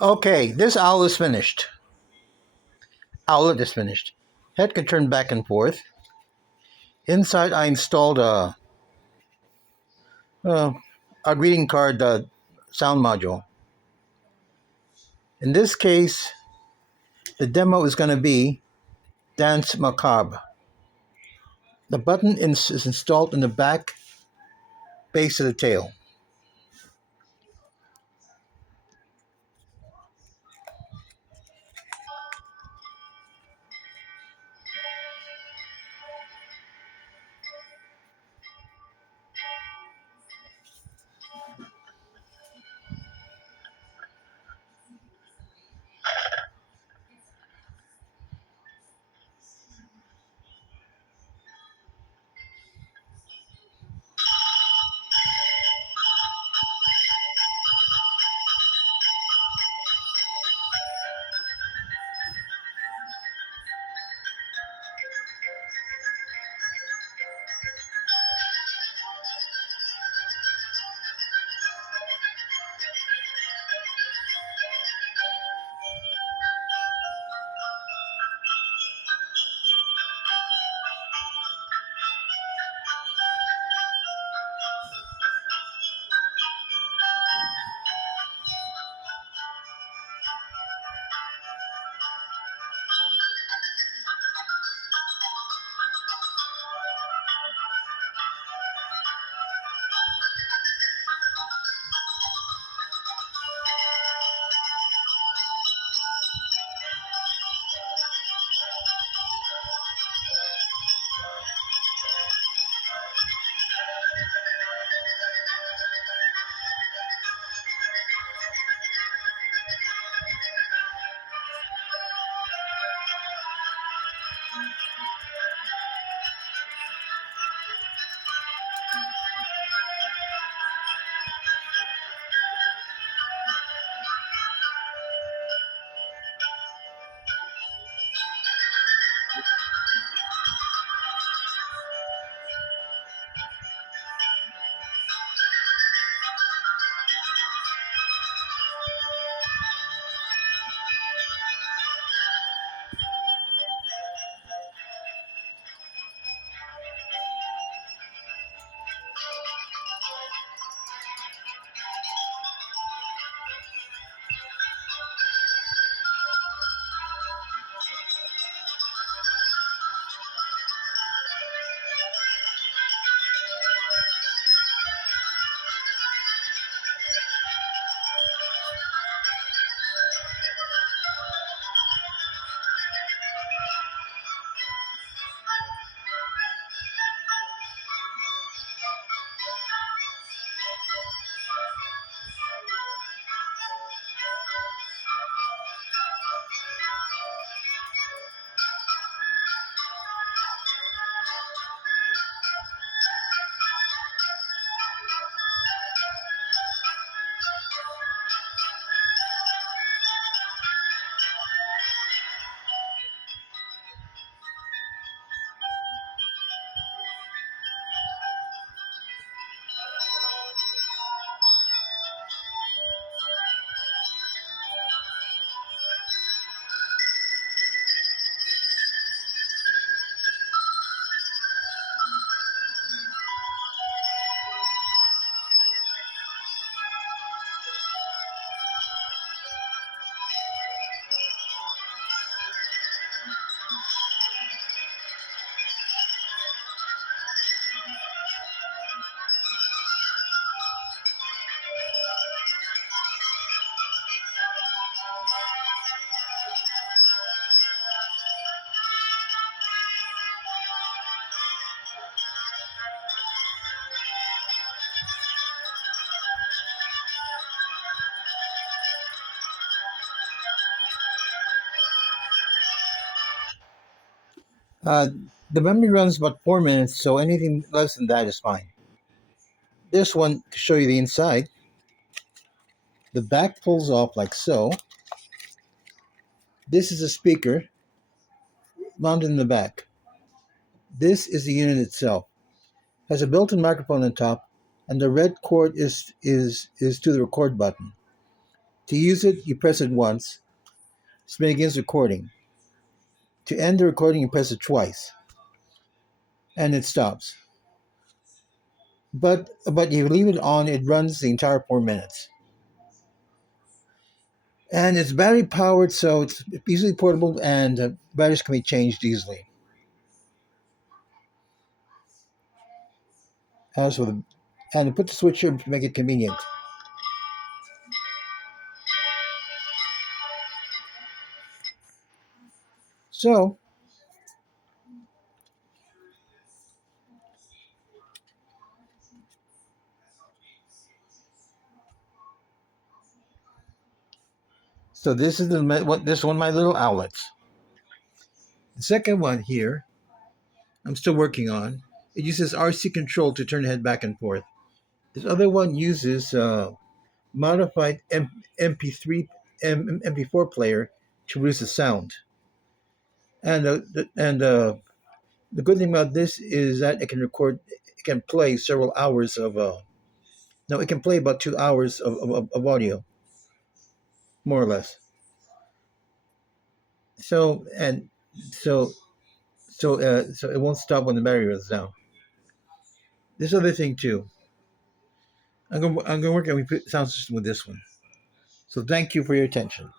Okay, this owl is finished. Owlet is finished. Head can turn back and forth. Inside, I installed uh, a greeting card sound module. In this case, the demo is going to be Dance Macabre. The button is installed in the back base of the tail. Uh, the memory runs about 4 minutes, so anything less than that is fine. This one, to show you the inside, the back pulls off like so. This is a speaker mounted in the back. This is the unit itself. Has a built-in microphone on top, and the red cord is to the record button. To use it, you press it once. This begins recording. To end the recording, you press it twice, and it stops. But you leave it on, it runs the entire 4 minutes. And it's battery powered, so it's easily portable, and batteries can be changed easily. As for the, and put the switch here to make it convenient. So, so this is this one of my little outlets. The second one here, I'm still working on. It uses RC control to turn the head back and forth. This other one uses modified MP3 MP4 player to reduce the sound. And the good thing about this is that it can record, it can play several hours of no, it can play about 2 hours of audio, more or less. So and so so it won't stop when the battery runs down. This other thing too. I'm gonna work on sound system with this one. So thank you for your attention.